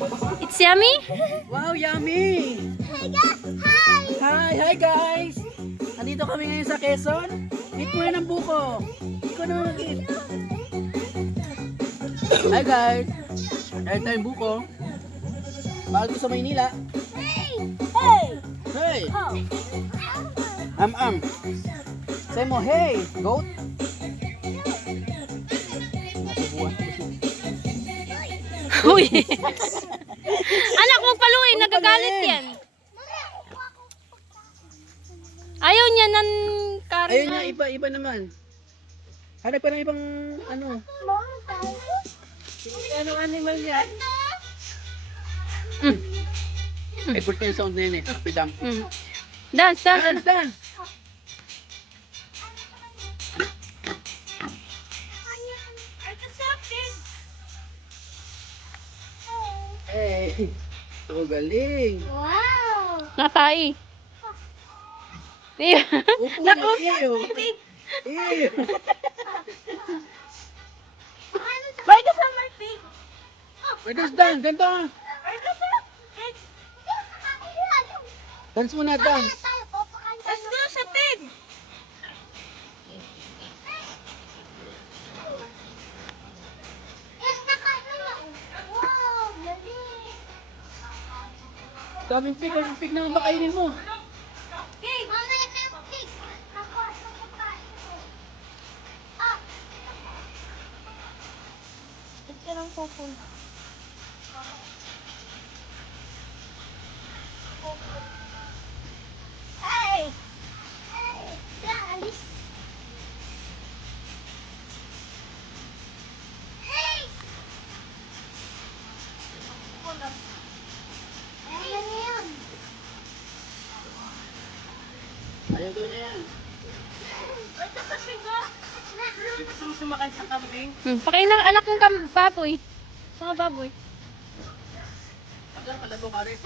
It's yummy? Wow, yummy! Hi guys! Andito kami ngayon sa Quezon. Eat muna ng buko. Ikaw naman mag-eat. Hi guys! Ayan tayong buko. Bakit ko sa Maynila? Hey! Am. Say mo, hey! Goat! Nasubuan ko siya. Uy! Anak, magpaluin. Nagagalit yan. Ayaw niya ng karne. Ayun nga, iba naman. Hanap pa ng ibang ano. Anong animal yan? Effort ko yung sound na yun eh. Kapidam. Dance, dance. Dance! Hey! So galing! Natay. Upo na kayo! Why does my pig? Where does dance? Ganito ah! Dance muna, dance! Let's go sa pig. Daming pig! Anong pig na makainin mo? Pig. Ito lang po. Hey! Ayaw daw niya yan. Ito kasi ba? Gusto mo sumakay sa kambing? Pakain ng anak ng baboy. Mga baboy. Hanggang kalabo ka rin.